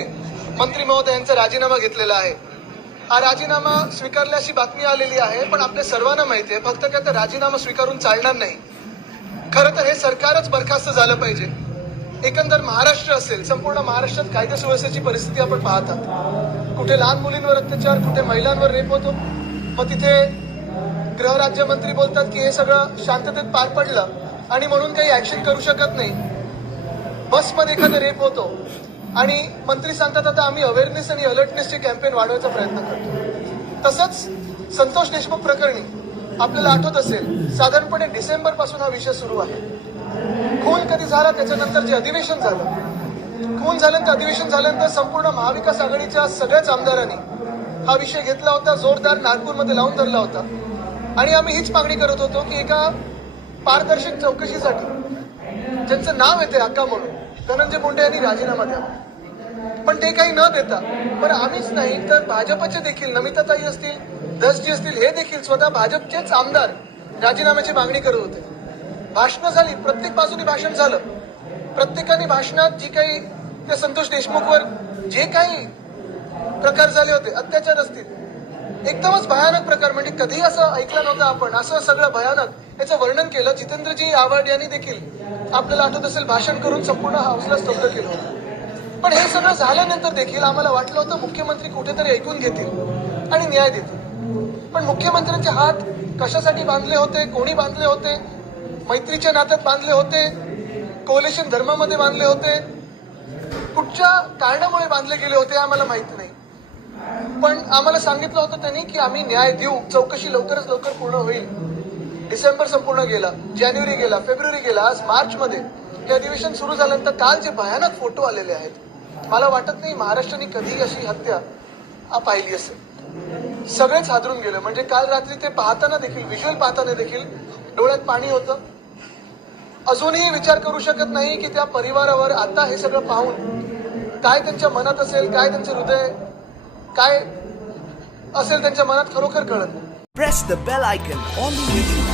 मुंडे मंत्री महोदयांचा राजीनामा घेतलेला आहे. हा राजीनामा स्वीकारल्याची बातमी आलेली आहे पण आपल्या सर्वांना माहिती आहे फक्त काय तर राजीनामा स्वीकारून चालणार नाही. खरं तर हे सरकारच बरखास्त झालं पाहिजे. एकंदर महाराष्ट्र असेल संपूर्ण महाराष्ट्रात कायदा सुव्यवस्थेची परिस्थिती आपण पाहतात. कुठे लहान मुलींवर अत्याचार कुठे महिलांवर रेप होतो. मग तिथे गृहराज्यमंत्री बोलतात की हे सगळं शांततेत पार पडलं आणि म्हणून काही ऍक्शन करू शकत नाही. बसमध्ये एखादा रेप होतो. आणि मंत्री सांगतात आता आम्ही अवेअरनेस आणि अलर्टनेसचे कॅम्पेन वाढवायचा प्रयत्न करतो. तसंच संतोष देशमुख प्रकरणी आपल्याला आठवत असेल साधारणपणे डिसेंबरपासून हा विषय सुरू आहे. खून कधी झाला त्याच्यानंतर जे अधिवेशन झालं खून झाल्यानंतर अधिवेशन झाल्यानंतर संपूर्ण महाविकास आघाडीच्या सगळ्याच आमदारांनी हा विषय घेतला होता जोरदार नागपूरमध्ये लावून धरला होता. आणि आम्ही हीच मागणी करत होतो की एका पारदर्शक चौकशीसाठी ज्यांचं नाव येते अक्का म्हणून धनंजय मुंडे यांनी राजीनामा द्यावा. पण ते काही न देता पण आम्हीच नाही तर भाजपचे देखील नमिताताई असतील दसजी असतील हे देखील स्वतः भाजपचेच आमदार राजीनाम्याची मागणी करत होते. भाषणं झाली प्रत्येक बाजूनी भाषण झालं. प्रत्येकाने भाषणात जी काही त्या संतोष देशमुखवर जे काही प्रकार झाले होते अत्याचार असतील एकदमच भयानक प्रकार म्हणजे कधी असं ऐकलं नव्हतं आपण असं सगळं भयानक याचं वर्णन केलं. जितेंद्रजी आव्हाड यांनी देखील आपल्याला आठवत असेल भाषण करून संपूर्ण हाऊसला स्तब्ध केलं होतं. पण हे सगळं झाल्यानंतर देखील आम्हाला वाटलं होतं मुख्यमंत्री कुठेतरी ऐकून घेतील आणि न्याय देतील. पण मुख्यमंत्र्यांचे हात कशासाठी बांधले होते कोणी बांधले होते मैत्रीच्या नात्यात बांधले होते कोलेशन धर्मामध्ये बांधले होते कुठच्या कारणामुळे बांधले गेले होते आम्हाला माहीत नाही. पण आम्हाला सांगितलं होतं त्यांनी की आम्ही न्याय देऊ चौकशी लवकरच लवकर पूर्ण होईल. डिसेंबर संपूर्ण गेला जानेवारी गेला फेब्रुवारी गेला आज मार्च मध्ये हे अधिवेशन सुरू झाल्यानंतर काल जे भयानक फोटो आलेले आहेत मला वाटत नाही महाराष्ट्राने कधी अशी हत्या पाहिली असेल. सगळेच हादरून गेले म्हणजे काल रात्री ते पाहताना देखील व्हिज्युअल पाहताना देखील डोळ्यात पाणी होतं. अजूनही विचार करू शकत नाही की त्या परिवारावर आता हे सगळं पाहून काय त्यांच्या मनात असेल काय त्यांचे हृदय काय असेल त्यांच्या मनात खरोखर कळत नाही. Press the bell icon on the YouTube.